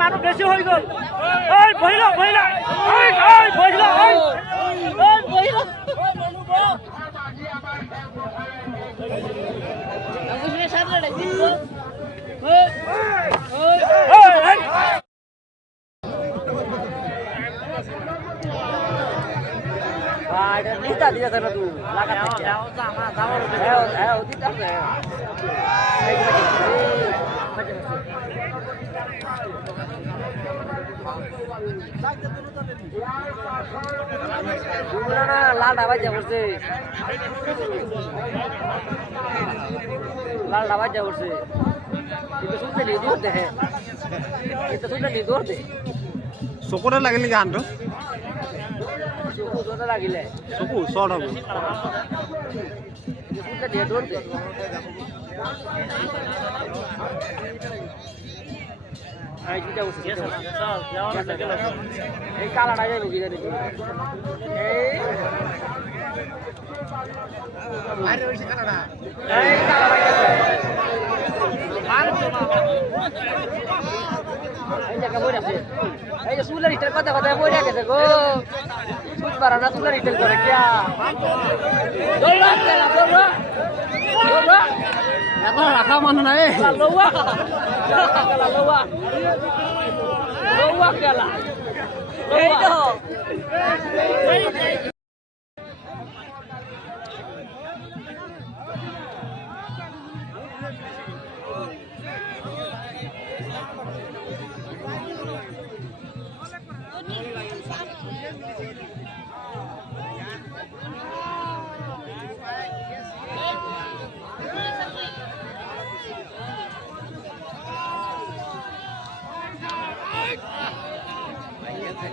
মানুষ বেশি হয়ে গেল। ওই বইলা বইলা ওই ওই বইলা ওই ওই বইলা আমি সামনে রাখি ওই ওই ওই ভাই নিতা দিয়া না তুই লাগা যাও জামা যাও হ্যাঁ ওদিকে আছে লাল ডাবা যা করছে লাল ডাবা যা করছে কিন্তু শুনতে নি দূর দেখে কিন্তু শুনতে নি দূর দে চকুতে লাগিল নেকি হানটো চকু দূরে লাগিলে চকু শর্ট হ'ব শুনতে দিয়ে দূর দে এই যেটা উঠছে চল যাও না গেল এই কালাটা যাইব কি জানি এই আরে ওই কালাটা এই কালাটা গেছে আর তো না এই জায়গা বই আছে এই যে সুলার হিটার কথা কথা বই গেছে গো সুদ বাড়ানা সুলার হিটার করে কিয়া দৌড়া চলা দৌড়া দৌড়া এখন রাখা মানুহ নাই লওয়া লওয়া লওয়া কেলা এই তো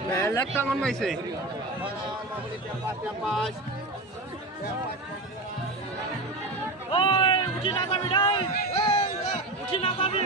বেলেগ টাঙন মাৰিছে উঠি নাযাবি দেই উঠি নাযাবি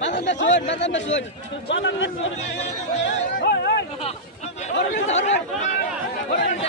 Matan besut, matan besut. Matan besut. Hoi, hoi. Orang ini, orang. Orang ini.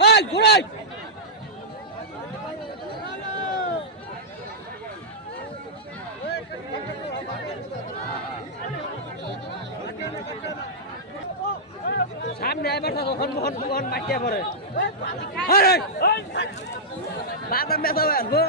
Hey, good. সামনে এবার তো কখন মাইতে পড়ে আরে বাদাম বেচা গো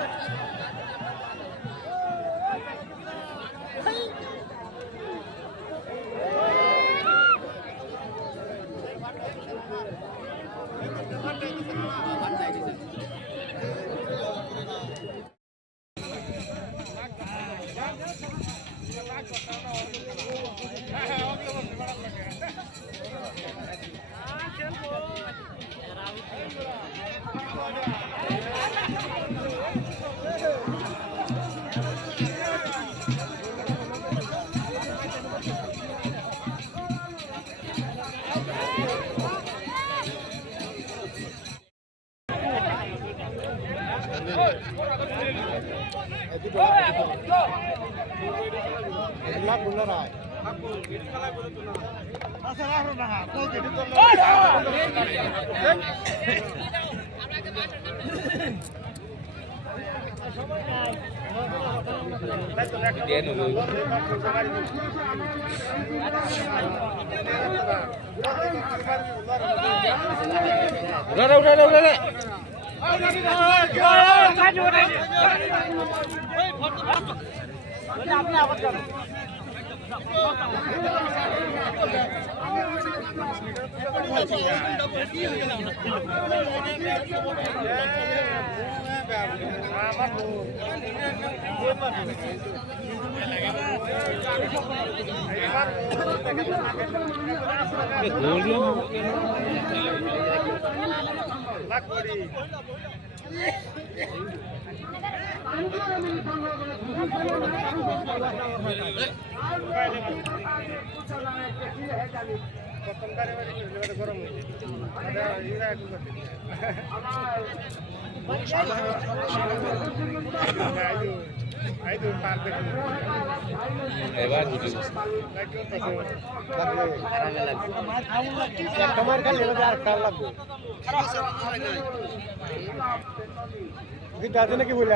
নাকি বলে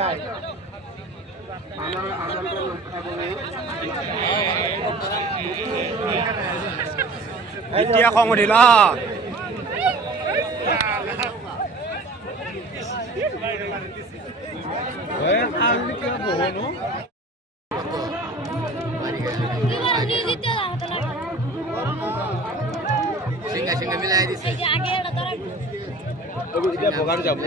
এতিয়া খং উঠিল সিংহা মিলাই দিছে ভগান যাব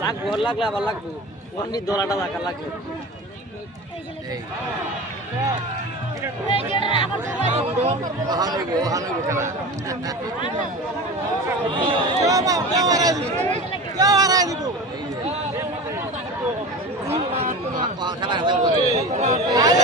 শাক ঘর লাগলে আবার লাগবো অন্য দোলাটা লাগা লাগবে খেলা